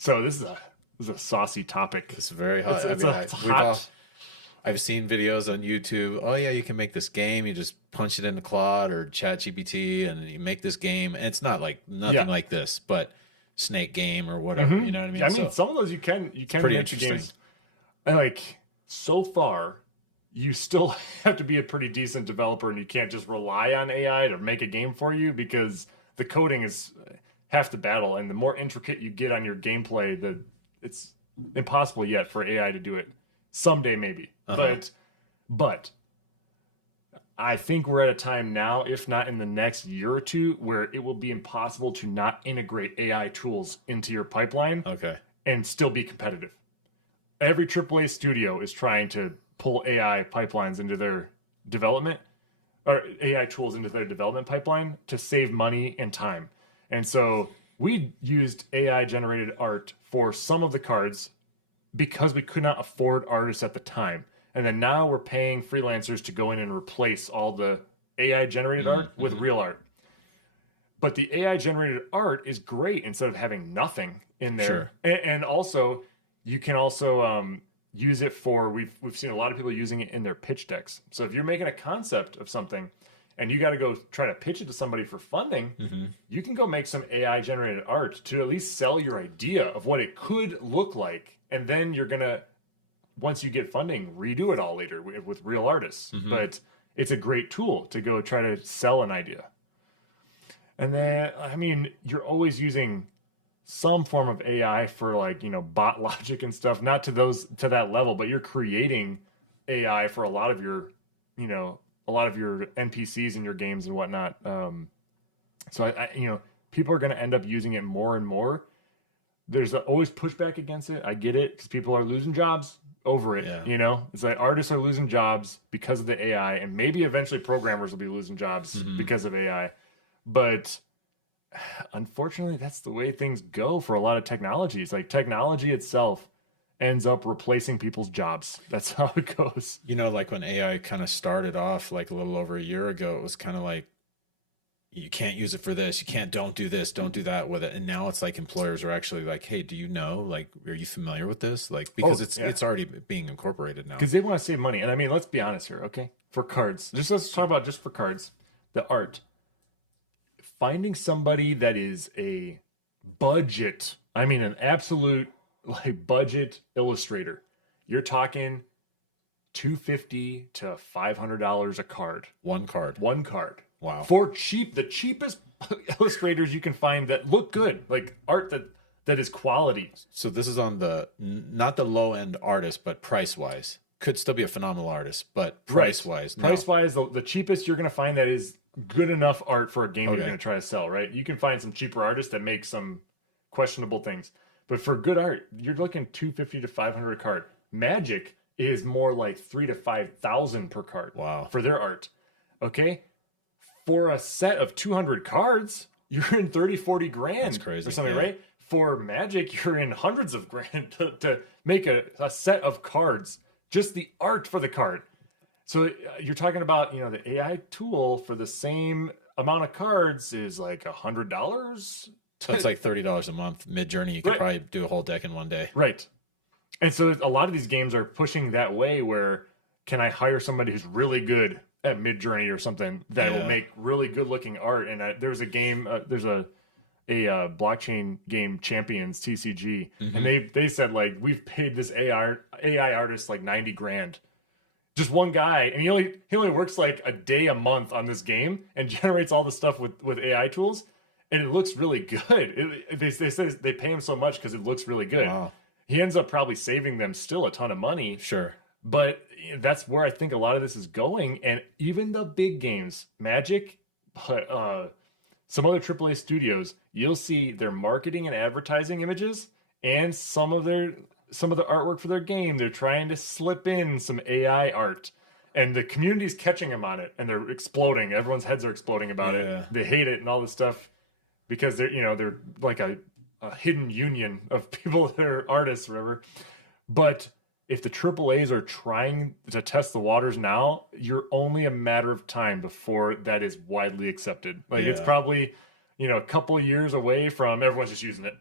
So this is a saucy topic. It's very hot. It's hot. I've seen videos on YouTube. Oh yeah, you can make this game. You just punch it into Claude or ChatGPT, and you make this game. And it's not like nothing Yeah. like this, but Snake Game or whatever. You know what I mean? I mean, So some of those you can pretty make the interesting. games. And like so far, you still have to be a pretty decent developer, and you can't just rely on AI to make a game for you because the coding is half the battle. And the more intricate you get on your gameplay, it's impossible yet for AI to do it. Someday maybe, but I think we're at a time now, if not in the next year or two, where it will be impossible to not integrate AI tools into your pipeline Okay. and still be competitive. Every AAA studio is trying to pull AI pipelines into their development, or AI tools into their development pipeline to save money and time. And so we used AI generated art for some of the cards because we could not afford artists at the time. And then now we're paying freelancers to go in and replace all the AI generated art with real art. But the AI generated art is great instead of having nothing in there. Sure. And also, you can also use it for we've seen a lot of people using it in their pitch decks. So if you're making a concept of something and you got to go try to pitch it to somebody for funding, you can go make some AI generated art to at least sell your idea of what it could look like. And then you're going to, once you get funding, redo it all later with real artists. But it's a great tool to go try to sell an idea. And then, I mean, you're always using some form of AI for like, bot logic and stuff, not to that level, but you're creating AI for a lot of your NPCs in your games and whatnot. So people are going to end up using it more and more. There's always pushback against it. I get it because people are losing jobs over it. Yeah. It's like artists are losing jobs because of the AI, and maybe eventually programmers will be losing jobs because of AI. But unfortunately, that's the way things go for a lot of technologies. Like technology itself ends up replacing people's jobs. That's how it goes. Like when AI kind of started off like a little over a year ago, it was kind of like, you can't use it for this. You can't, don't do this, don't do that with it. And now it's like employers are actually like, hey, do you know, like, are you familiar with this? Like, because it's already being incorporated now. Because they want to save money. And I mean, let's be honest here, okay? For cards, let's talk about just for cards, the art. Finding somebody that is a budget, I mean, an absolute like budget illustrator. You're talking $250 to $500 a card. One card. One card. Wow. For the cheapest illustrators you can find that look good, like art that is quality. So this is on not the low end artist, but price wise. Could still be a phenomenal artist, but price wise, no. Price wise, the cheapest you're going to find that is good enough art for a game you're going to try to sell, right? You can find some cheaper artists that make some questionable things, but for good art, you're looking $250 to $500 a card. Magic is more like $3,000 to $5,000 per card. Wow. For their art, okay. For a set of 200 cards, you're in 30, 40 grand. That's crazy. Or something, Yeah. right? For Magic, you're in hundreds of grand to make a set of cards. Just the art for the card. So you're talking about, the AI tool for the same amount of cards is like $100. So it's like $30 a month. Mid-Journey, you could probably do a whole deck in one day. Right. And so a lot of these games are pushing that way where can I hire somebody who's really good at Mid-Journey or something that will make really good looking art. And there's a game, there's a blockchain game, Champions TCG, and they said like we've paid this AI artist like 90 grand, just one guy, and he only works like a day a month on this game and generates all the stuff with AI tools, and it looks really good. They say they pay him so much because it looks really good. Wow. He ends up probably saving them still a ton of money. Sure. But that's where I think a lot of this is going. And even the big games, Magic, some other AAA studios, you'll see their marketing and advertising images and some of the artwork for their game. They're trying to slip in some AI art. And the community's catching them on it, and they're exploding. Everyone's heads are exploding about it. They hate it and all this stuff because they're like a hidden union of people that are artists or whatever. But if the AAAs are trying to test the waters now, you're only a matter of time before that is widely accepted. Like it's probably, a couple of years away from everyone's just using it.